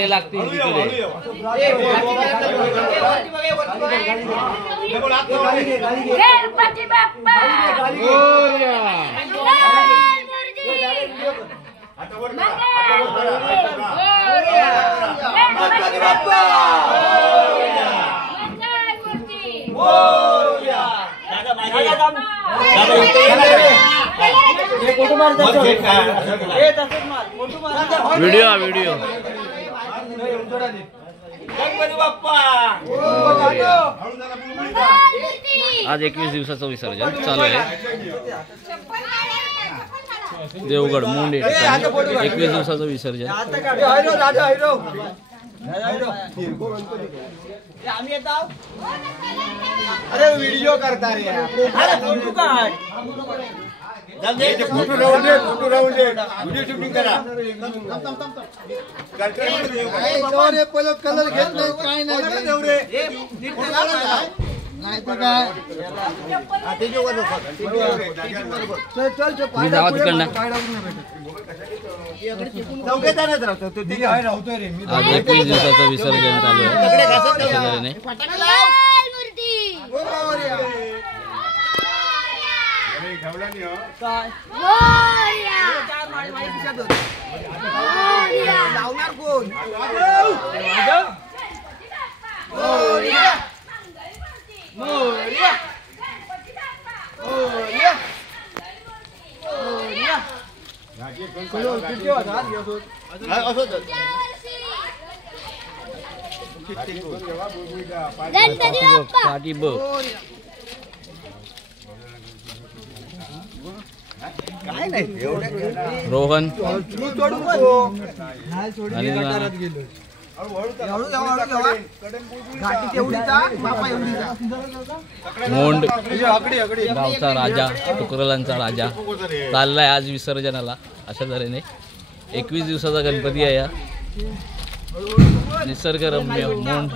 गाडी लागतील तिकडे. गणपती बाप्पा व्हिडिओ व्हिडिओ आज 21 दिवसाचं विसर्जन चालू आहे देवगड मुंडे 21 दिवसाचं विसर्जन. अरे व्हिडिओ करता रे फोटो राहून दे व्हिडिओ शूटिंग करा. कलर घेत नाही काय नाही जावा तिकडनं. आज 21 दिवसाचं विसर्जन चालू आहे. पाठी बघ रोहन मोंड गावचा राजा टुकरलांचा राजा चाललाय आज विसर्जनाला. अशा तऱ्हेने 21 दिवसाचा गणपती आहे. या निसर्गरम्य मोंड